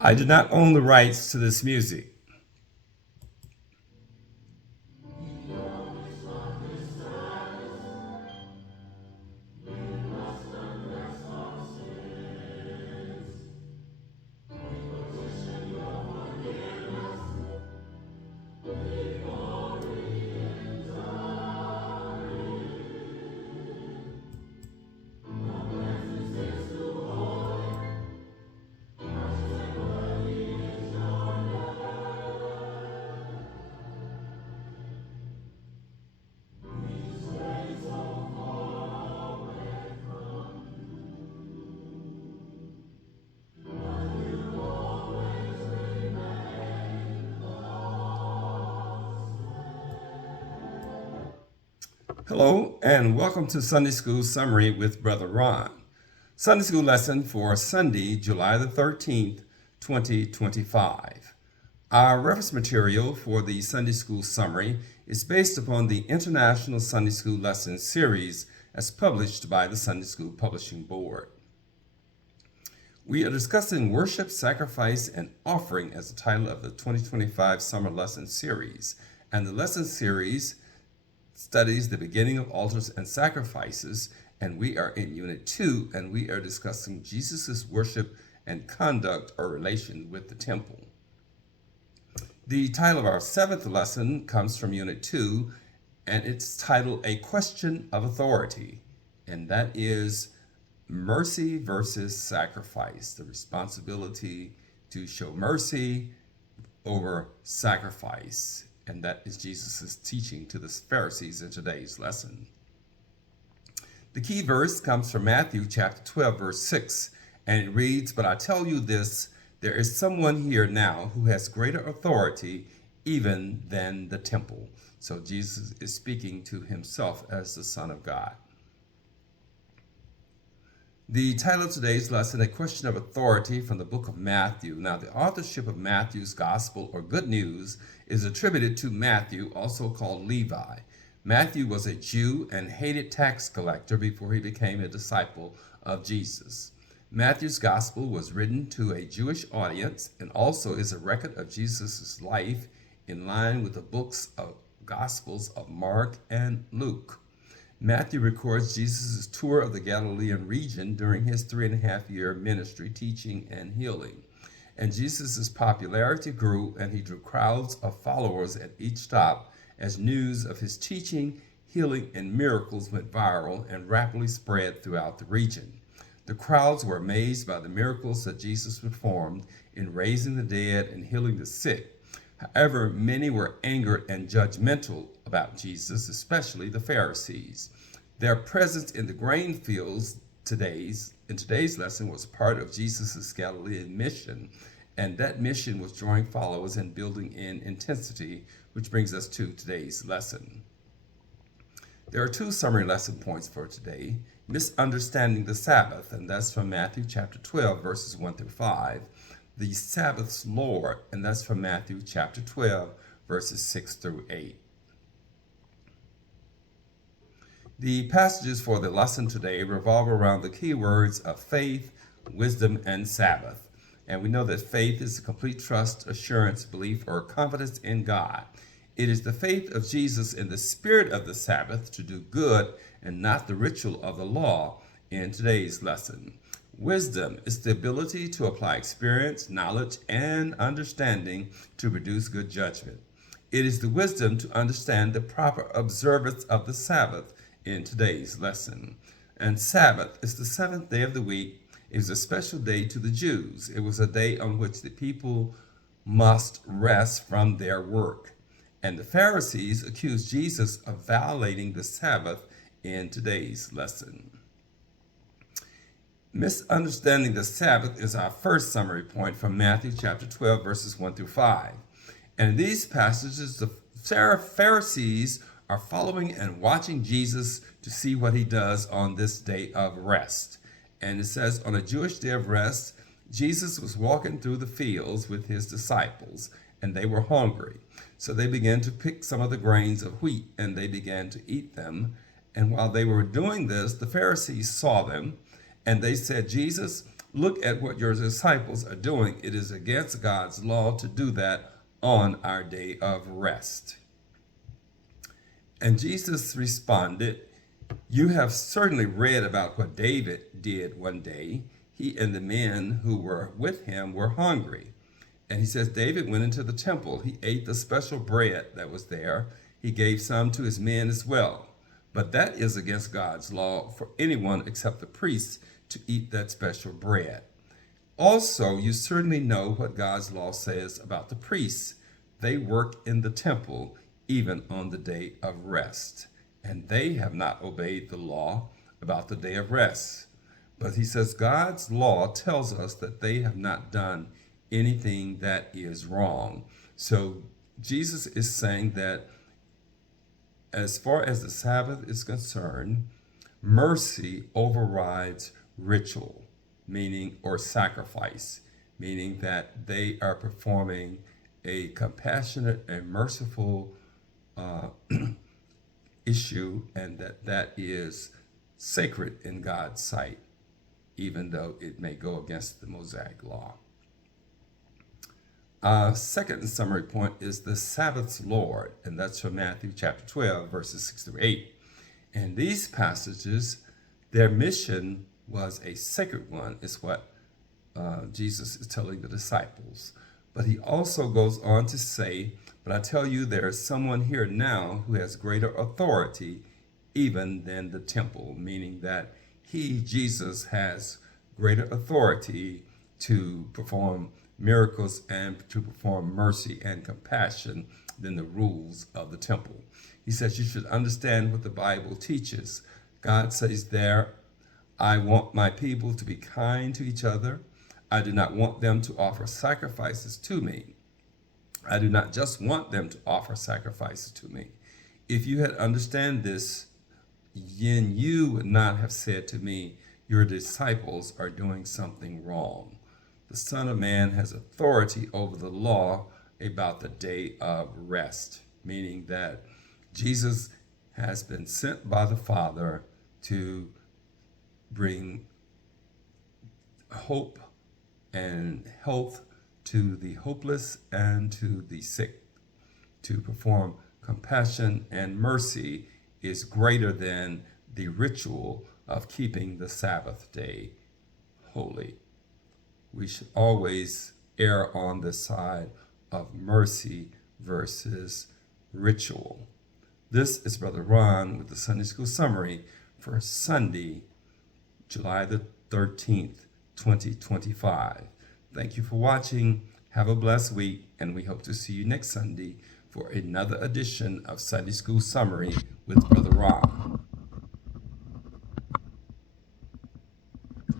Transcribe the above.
I do not own the rights to this music. Hello, and welcome to Sunday School Summary with Brother Ron. Sunday School lesson for Sunday, July the 13th, 2025. Our reference material for the Sunday School Summary is based upon the International Sunday School Lesson Series as published by the Sunday School Publishing Board. We are discussing Worship, Sacrifice, and Offering as the title of the 2025 Summer Lesson Series, and the lesson series studies the beginning of altars and sacrifices, and we are in Unit 2, and we are discussing Jesus' worship and conduct or relation with the temple. The title of our seventh lesson comes from Unit 2, and it's titled A Question of Authority, and that is mercy versus sacrifice, the responsibility to show mercy over sacrifice. And that is Jesus' teaching to the Pharisees in today's lesson. The key verse comes from Matthew chapter 12, verse 6, and it reads, "But I tell you this, there is someone here now who has greater authority even than the temple." So Jesus is speaking to himself as the Son of God. The title of today's lesson, A Question of Authority from the book of Matthew. Now, the authorship of Matthew's Gospel or Good News is attributed to Matthew, also called Levi. Matthew was a Jew and hated tax collector before he became a disciple of Jesus. Matthew's Gospel was written to a Jewish audience and also is a record of Jesus' life in line with the books of Gospels of Mark and Luke. Matthew records Jesus' tour of the Galilean region during his 3.5-year ministry, teaching and healing. And Jesus' popularity grew, and he drew crowds of followers at each stop as news of his teaching, healing, and miracles went viral and rapidly spread throughout the region. The crowds were amazed by the miracles that Jesus performed in raising the dead and healing the sick. However, many were angered and judgmental about Jesus, especially the Pharisees. Their presence in the grain fields in today's lesson was part of Jesus' Galilean mission, and that mission was drawing followers and building in intensity, which brings us to today's lesson. There are two summary lesson points for today. Misunderstanding the Sabbath, and that's from Matthew chapter 12, verses 1 through 5. The Sabbath's Lord, and that's from Matthew chapter 12, verses 6 through 8. The passages for the lesson today revolve around the key words of faith, wisdom, and Sabbath. And we know that faith is a complete trust, assurance, belief, or confidence in God. It is the faith of Jesus in the spirit of the Sabbath to do good and not the ritual of the law in today's lesson. Wisdom is the ability to apply experience, knowledge, and understanding to produce good judgment. It is the wisdom to understand the proper observance of the Sabbath in today's lesson. And Sabbath is the seventh day of the week. It is a special day to the Jews. It was a day on which the people must rest from their work. And the Pharisees accused Jesus of violating the Sabbath in today's lesson. Misunderstanding the Sabbath is our first summary point from Matthew chapter 12, verses 1 through 5. And in these passages, the Pharisees are following and watching Jesus to see what he does on this day of rest. And it says, on a Jewish day of rest, Jesus was walking through the fields with his disciples, and they were hungry. So they began to pick some of the grains of wheat, and they began to eat them. And while they were doing this, the Pharisees saw them, and they said, "Jesus, Look at what your disciples are doing. It is against God's law to do that on our day of rest. And Jesus responded, "You have certainly read about what David did one day. He and the men who were with him were hungry. And he says, David went into the temple. He ate the special bread that was there. He gave some to his men as well. But that is against God's law for anyone except the priests to eat that special bread. Also, you certainly know what God's law says about the priests. They work in the temple even on the day of rest. And they have not obeyed the law about the day of rest. But he says God's law tells us that they have not done anything that is wrong. So Jesus is saying that as far as the Sabbath is concerned, mercy overrides ritual, meaning, or sacrifice, meaning that they are performing a compassionate and merciful issue, and that is sacred in God's sight, even though it may go against the Mosaic law. Second summary point is the Sabbath's Lord, and that's from Matthew chapter 12, verses 6 through 8. In these passages, their mission was a sacred one, is what Jesus is telling the disciples. But he also goes on to say, but I tell you, there is someone here now who has greater authority even than the temple, meaning that he, Jesus, has greater authority to perform miracles and to perform mercy and compassion than the rules of the temple. He says you should understand what the Bible teaches. God says there, I want my people to be kind to each other. I do not want them to offer sacrifices to me. I do not just want them to offer sacrifices to me. If you had understand this, then you would not have said to me, your disciples are doing something wrong. The Son of Man has authority over the law about the day of rest, meaning that Jesus has been sent by the Father to bring hope and health to the hopeless and to the sick. To perform compassion and mercy is greater than the ritual of keeping the Sabbath day holy. We should always err on the side of mercy versus ritual. This is Brother Ron with the Sunday School Summary for Sunday, July the 13th, 2025. Thank you for watching. Have a blessed week, and we hope to see you next Sunday for another edition of Sunday School Summary with Brother Ron.